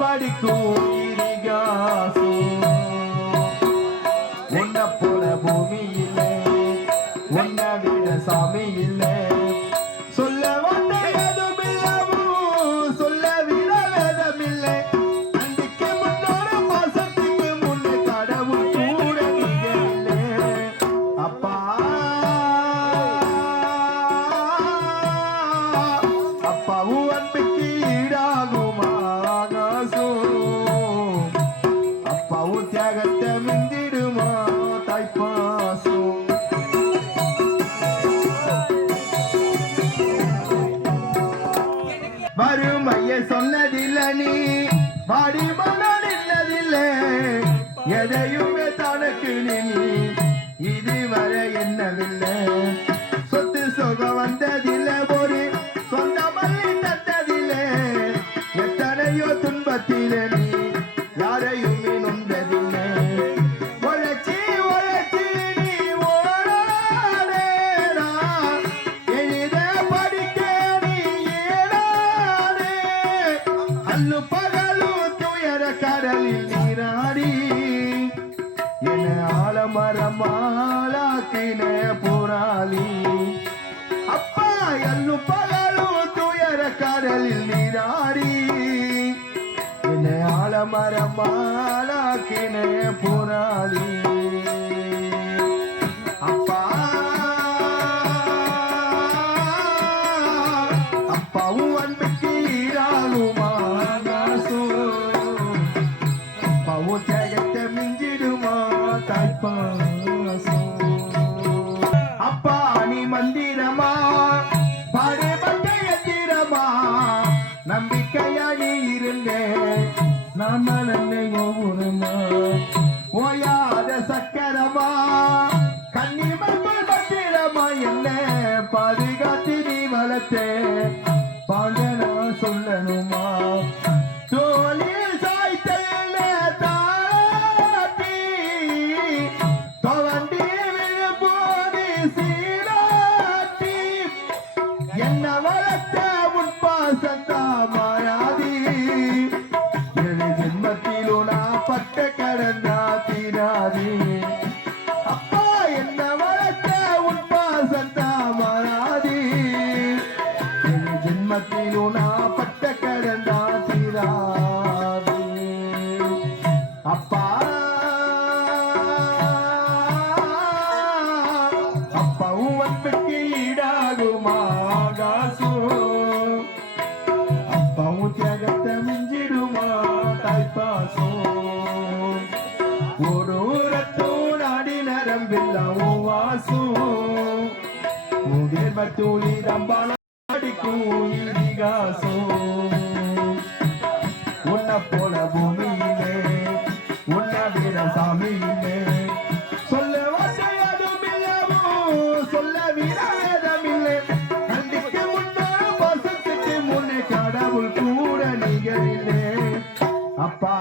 படிக்கும் உன்ன போல பூமி இல்லை, உன்ன விட சாமி இல்லை. சொல்ல வந்த எதுவும் இல்லவும் சொல்ல விட வேதம் இல்லை. அன்றைக்கு முன்னோட பாசத்துக்கு முன்னே கடவுள் கூட நீங்க இல்லை. அப்பா அப்பாவும் அன்புக்கு ஈடாகுமா அப்பாவும் தியாகத்தை மிந்திடுமா தாய்ப்பாசம். வறுமைய சொன்னதில்ல நீ வாடி மனம் நின்னதில்லை. எதையுமே தனக்கு நீ இதுவரை என்னவில்லை. சொத்து சுகம் வந்ததில்லை, ஒரு சொந்த மல்லி தந்ததில்லை. எத்தனையோ துன்பத்திலே நீ யாரையுமே நொந்ததில்லை. உழைச்சி உழைச்சி நீ ஓடாதேடா, எழுத படிக்க நீ ஏடாதே. அல்லு பகலு துயர கடலில் நீராடி என ஆலமரமாலாக்கின போராளி. அப்பா அல்லு பகலு துயர கடலில் நீராடி ஆலமரமாலாக்கின போராளி. அப்பா அப்பாவும் அன்புக்கு ஈராகுமா அப்பாவும் தியாகத்தை மிஞ்சிடுமா தாய்ப்பாசம். அப்பா நீ மந்திரமா பாடுபட்ட எத்திரமா நம்பிக்கையா நீ இருந்தேன். நான் மலர்ந்த கோபுரமா ஓயாத சக்கரமா கன்னிமர்கள் பத்திரமா என்ன பாதுகாத்து நீ வளர்த்தே பாண்டனா சொல்லணுமா. தோளில் சாய்த்தல்ல தாட்டி தோண்டி விழும்போது சீராட்டி என்ன வளர்த்த உன் பாசத்தா மாயாதி. பட்ட கடந்தா தீராதி. அப்பா என்ன வளர்த்த உன் பாசத்தா மாறாதி. ஜென்மத்திலும் நான் பட்ட கடந்தா தீராதி. அப்பா அப்பாவும் அன்புக்கு ஈடாகுமா அப்பாவும் தியாகத்தை மிஞ்சிடுமா தாய்ப்பாசம். ஓடோரத்தோடு அடி நரம்பில்லாவும் வாசம் முகேர்மத்தூளி தம்பாடிக்கும் இதிகாசம். உன்ன போல பூமியிலே உன்ன வீர சாமியிலே சொல்ல வாசையாதும் இல்லவோ சொல்ல வீர வேதமில்லை. அன்றைக்கு முன்னாள் பாசத்துக்கு முன்னே கடவுள் கூட நிகழில்லை. அப்பா